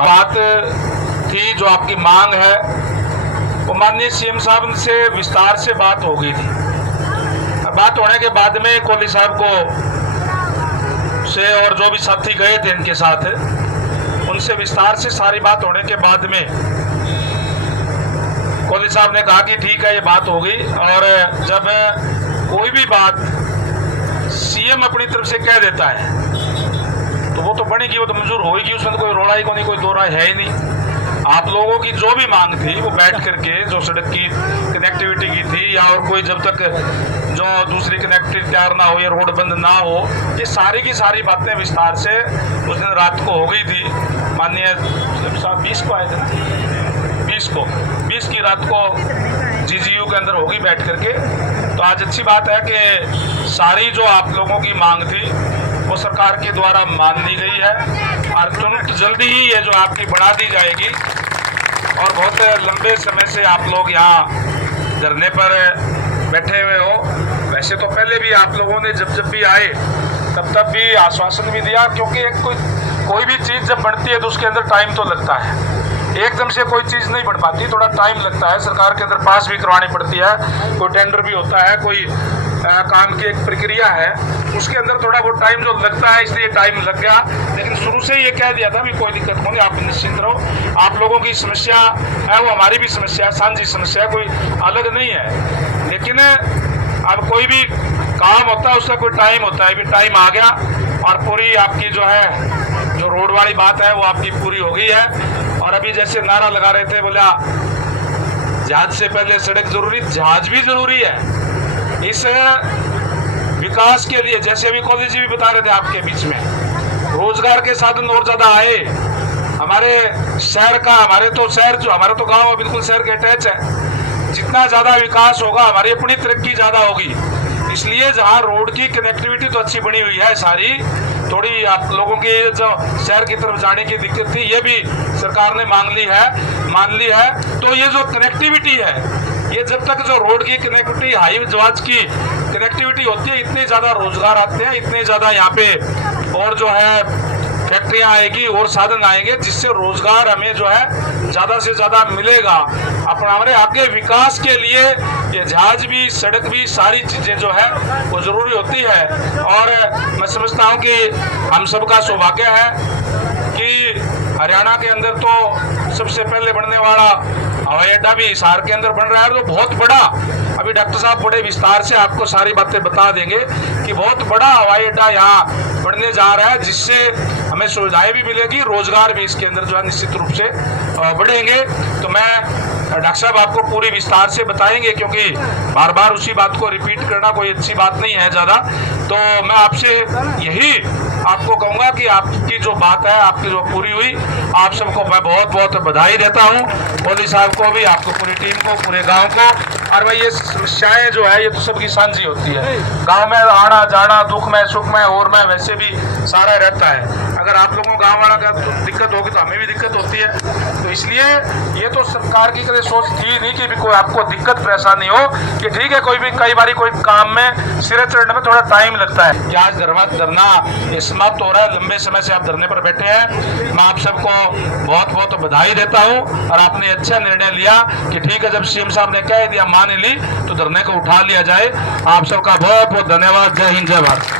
बात थी जो आपकी मांग है वो माननीय सीएम साहब से विस्तार से बात हो गई थी। बात होने के बाद में कोहली साहब को से और जो भी साथी गए थे इनके साथ उनसे विस्तार से सारी बात होने के बाद में कोहली साहब ने कहा कि ठीक है ये बात हो गई। और जब कोई भी बात सीएम अपनी तरफ से कह देता है तो वो तो बनेगी, वो तो मंजूर होगी, उसमें तो कोई रोड़ा ही को नहीं, कोई दो राय है ही नहीं। आप लोगों की जो भी मांग थी वो बैठ करके जो सड़क की कनेक्टिविटी की थी या और कोई जब तक जो दूसरी कनेक्टिविटी तैयार ना हो या रोड बंद ना हो, ये सारी की सारी बातें विस्तार से उस दिन रात को हो गई थी। माननीय 20 को आए थे ना, 20 की रात को जीजीयू के अंदर होगी बैठ करके। तो आज अच्छी बात है कि सारी जो आप लोगों की मांग थी वो सरकार के द्वारा मान ली गई है और तुरंत जल्दी ही ये जो आपकी बढ़ा दी जाएगी। और बहुत लंबे समय से आप लोग यहाँ धरने पर बैठे हुए हो। वैसे तो पहले भी आप लोगों ने जब भी आए तब भी आश्वासन भी दिया, क्योंकि एक कोई भी चीज़ जब बढ़ती है तो उसके अंदर टाइम तो लगता है। एकदम से कोई चीज़ नहीं बढ़ पाती, थोड़ा टाइम लगता है। सरकार के अंदर पास भी करवानी पड़ती है, कोई टेंडर भी होता है, कोई काम की एक प्रक्रिया है, उसके अंदर थोड़ा बहुत टाइम जो लगता है, इसलिए टाइम लग गया। लेकिन शुरू से ये कह दिया था भी कोई दिक्कत नहीं, आप निश्चिंत रहो। आप लोगों की समस्या है वो हमारी भी समस्या है, साझी समस्या, कोई अलग नहीं है। लेकिन अब कोई भी काम होता है उसका कोई टाइम होता है, भी टाइम आ गया और पूरी आपकी जो रोड वाली बात है वो आपकी पूरी हो गई है। और अभी जैसे नारा लगा रहे थे, बोला जहाज से पहले सड़क जरूरी, जहाज भी जरूरी है इस विकास के लिए। जैसे अभी कोहली जी भी बता रहे थे आपके बीच में, रोजगार के साधन और ज्यादा आए हमारे शहर का, हमारे तो गांव बिल्कुल शहर के अटैच है। जितना ज्यादा विकास होगा हमारी अपनी तरक्की ज्यादा होगी। इसलिए जहां रोड की कनेक्टिविटी तो अच्छी बनी हुई है सारी, थोड़ी आप लोगों की जो शहर की तरफ जाने की दिक्कत थी ये भी सरकार ने मान ली है। तो ये जो कनेक्टिविटी है, ये जब तक जो रोड की कनेक्टिविटी, हाई जहाज की कनेक्टिविटी होती है, इतने ज़्यादा रोजगार आते हैं, इतने ज़्यादा यहाँ पे और जो है फैक्ट्रियाँ आएगी और साधन आएंगे, जिससे रोजगार हमें जो है ज़्यादा से ज़्यादा मिलेगा। अपना हमारे आगे विकास के लिए ये जहाज भी, सड़क भी, सारी चीज़ें जो है वो ज़रूरी होती है। और मैं समझता हूँ कि हम सबका सौभाग्य है कि हरियाणा के अंदर तो सबसे पहले बनने वाला हवाई अड्डा भी हिसार के अंदर बन रहा है, तो बहुत बड़ा। अभी डॉक्टर साहब बड़े विस्तार से आपको सारी बातें बता देंगे कि बहुत बड़ा हवाई अड्डा यहाँ बनने जा रहा है, जिससे हमें सुविधाएं भी मिलेगी, रोजगार भी इसके अंदर जो है निश्चित रूप से बढ़ेंगे। तो मैं डॉक्टर साहब आपको पूरी विस्तार से बताएंगे, क्योंकि बार बार उसी बात को रिपीट करना कोई अच्छी बात नहीं है ज़्यादा। तो मैं आपसे यही आपको कहूँगा कि आपकी जो बात है आपकी जो पूरी हुई, आप सबको मैं बहुत बहुत बधाई देता हूँ, कोहली साहब को भी, आपको पूरी टीम को, पूरे गांव को। और भाई ये समस्याएं जो है ये तो सबकी साझी होती है, गांव में आना जाना, दुख में सुख में और में वैसे भी सारा रहता है। अगर आप लोगों को गाँव वाला का तो दिक्कत होगी तो हमें भी दिक्कत होती है। तो इसलिए ये तो सरकार की कभी सोच थी नहीं कि भी कोई आपको दिक्कत परेशानी हो, कि ठीक है कोई भी कई बार कोई काम में सिरे चढ़ने में थोड़ा टाइम लगता है। कि आज धरना ये समाप्त हो रहा है, लंबे समय से आप धरने पर बैठे हैं, मैं आप सबको बहुत बहुत बधाई देता हूँ। और आपने अच्छा निर्णय लिया कि ठीक है, जब सीएम साहब ने कह दिया मान ली तो धरने को उठा लिया जाए। आप सबका बहुत बहुत धन्यवाद। जय हिंद, जय भारत।